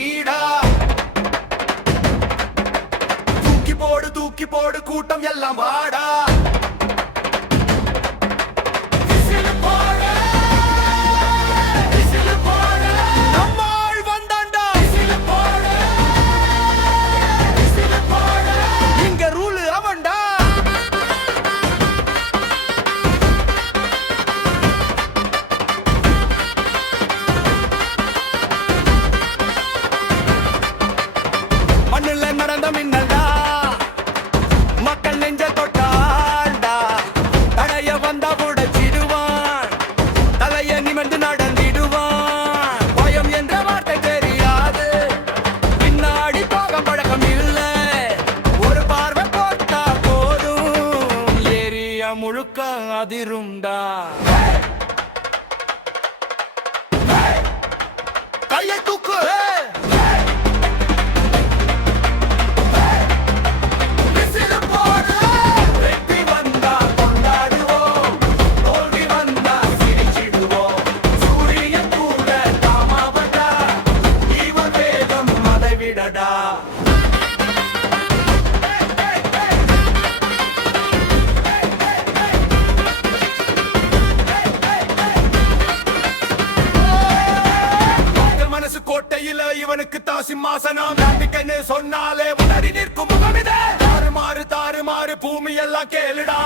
வீடா தூக்கி போடு கூட்டம் எல்லாம் வாடா நடந்த மின்னல்டா மக்கள் நெஞ்ச தொட்டால்டா தடைய வந்த உடைச்சிடுவான் தலைய நிமிர்ந்து நடந்திடுவான் பயம் என்ற வார்த்தை தெரியாது பின்னாடி போக பழக்கம் இல்லை ஒரு பார்வை போட்டா போதும் ஏரியா முழுக்க அதிரும்டா கையை தூக்கு கோட்டையில இவனுக்கு தான் சிம்மாசனம் நம்பிக்கைன்னு சொன்னாலே உடனே நிற்கும் முகமிதே தாறுமாறு பூமி எல்லாம் கேளுடா